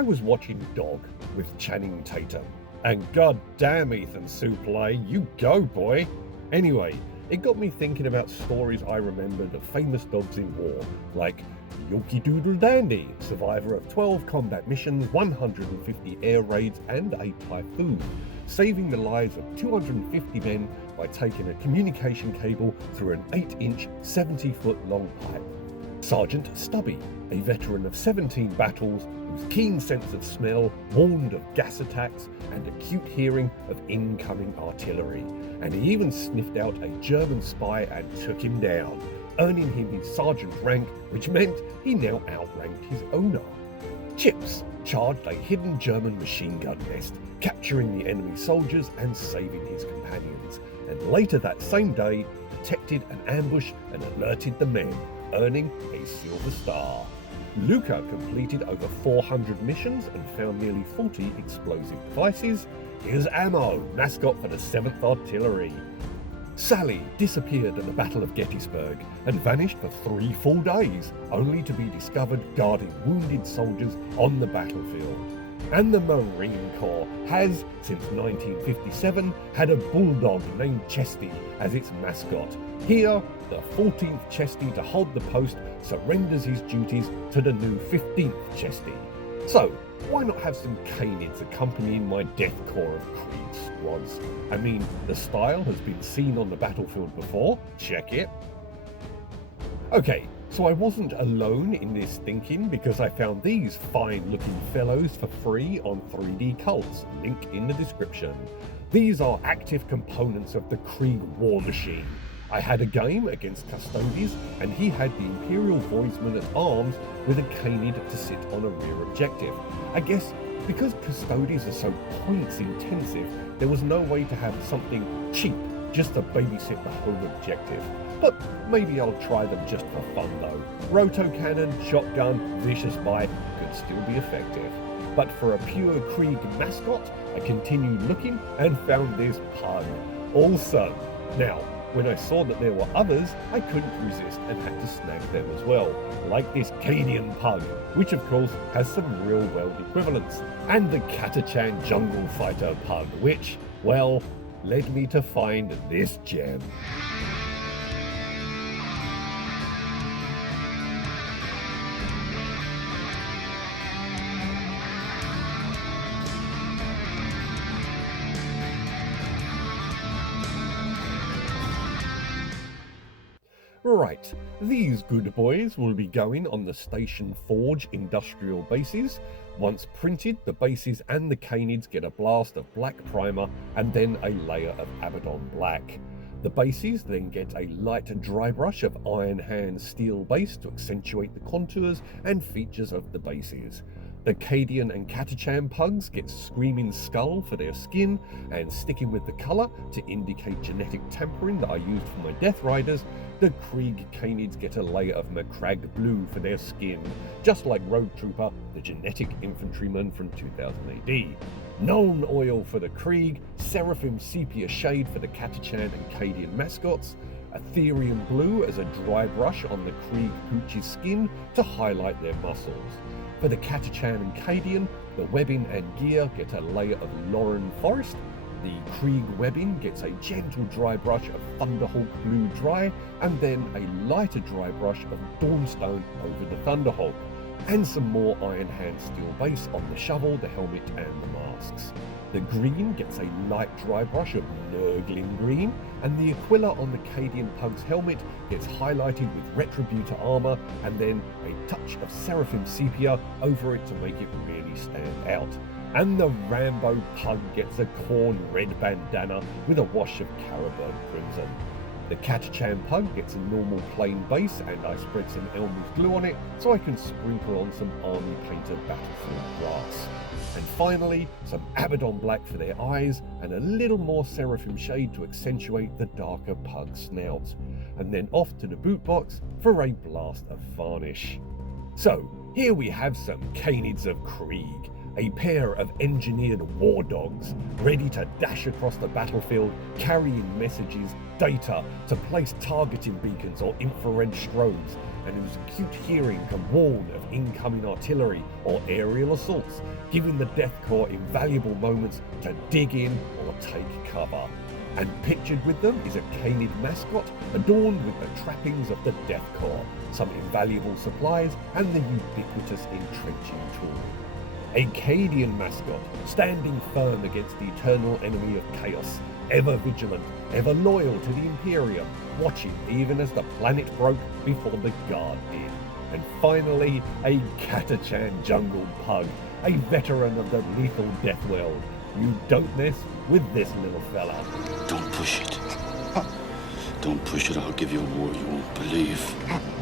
I was watching Dog with Channing Tatum, and goddamn Ethan Suplee, you go boy! Anyway, it got me thinking about stories I remembered of famous dogs in war, like Yorkie Doodle Dandy, survivor of 12 combat missions, 150 air raids and a typhoon, saving the lives of 250 men by taking a communication cable through an 8-inch, 70-foot long pipe. Sergeant Stubby, a veteran of 17 battles whose keen sense of smell warned of gas attacks and acute hearing of incoming artillery, and he even sniffed out a German spy and took him down, earning him his sergeant rank, which meant he now outranked his owner. Chips charged a hidden German machine gun nest, capturing the enemy soldiers and saving his companions, and later that same day detected an ambush and alerted the men, earning a Silver Star. Luca completed over 400 missions and found nearly 40 explosive devices. Here's Ammo, mascot for the 7th Artillery. Sally disappeared at the Battle of Gettysburg and vanished for 3 full days, only to be discovered guarding wounded soldiers on the battlefield. And the Marine Corps has, since 1957, had a bulldog named Chesty as its mascot. Here, the 14th Chesty to hold the post surrenders his duties to the new 15th Chesty. So, why not have some Canids accompanying my Death Korps of Krieg squads? I mean, the style has been seen on the battlefield before, check it. Okay, so I wasn't alone in this thinking because I found these fine looking fellows for free on 3D Cults, link in the description. These are active components of the Krieg war machine. I had a game against Custodes and he had the Imperial Voidsman at arms with a Canid to sit on a rear objective. I guess because Custodes are so points intensive, there was no way to have something cheap just to babysit the home objective. But maybe I'll try them just for fun though. Roto cannon, shotgun, vicious bite could still be effective. But for a pure Krieg mascot, I continued looking and found this pug. Also, now, when I saw that there were others, I couldn't resist and had to snag them as well, like this Cadian pug, which of course has some real-world equivalents, and the Catachan jungle fighter pug, which, well, led me to find this gem. Right, these good boys will be going on the Station Forge industrial bases. Once printed, the bases and the Canids get a blast of black primer and then a layer of Abaddon black. The bases then get a light dry brush of Iron Hand steel base to accentuate the contours and features of the bases. The Cadian and Catachan pugs get Screaming Skull for their skin, and sticking with the colour to indicate genetic tampering that I used for my Death Riders, the Krieg Canids get a layer of Macragge Blue for their skin, just like Road Trooper, the genetic infantryman from 2000 AD. Nuln Oil for the Krieg, Seraphim Sepia Shade for the Catachan and Cadian mascots, Ethereum Blue as a dry brush on the Krieg Pooch's skin to highlight their muscles. For the Catachan and Cadian, the webbing and gear get a layer of Lauren Forest, the Krieg webbing gets a gentle dry brush of Thunderhawk Blue Dry, and then a lighter dry brush of Dawnstone over the Thunderhawk, and some more Iron Hand steel base on the shovel, the helmet and the masks. The green gets a light dry brush of Nurgling Green, and the Aquila on the Cadian pug's helmet gets highlighted with Retributor armor, and then a touch of Seraphim Sepia over it to make it really stand out. And the Rambo pug gets a corn red bandana with a wash of Caribou crimson. The Catachan pug gets a normal plain base, and I spread some Elmer's glue on it so I can sprinkle on some Army Painter battlefield grass. And finally, some Abaddon black for their eyes, and a little more Seraphim shade to accentuate the darker pug snouts. And then off to the boot box for a blast of varnish. So, here we have some Canids of Krieg. a pair of engineered war dogs, ready to dash across the battlefield, carrying messages, data, to place targeting beacons or infrared strobes, and whose acute hearing can warn of incoming artillery or aerial assaults, giving the Death Korps invaluable moments to dig in or take cover. And pictured with them is a Canid mascot adorned with the trappings of the Death Korps, some invaluable supplies, and the ubiquitous entrenching tool. A Cadian mascot standing firm against the eternal enemy of chaos, ever vigilant, ever loyal to the Imperium, watching even as the planet broke before the Guard did. And finally, a Catachan jungle pug, a veteran of the lethal death world. You don't mess with this little fella. Don't push it. Don't push it, I'll give you a war you won't believe.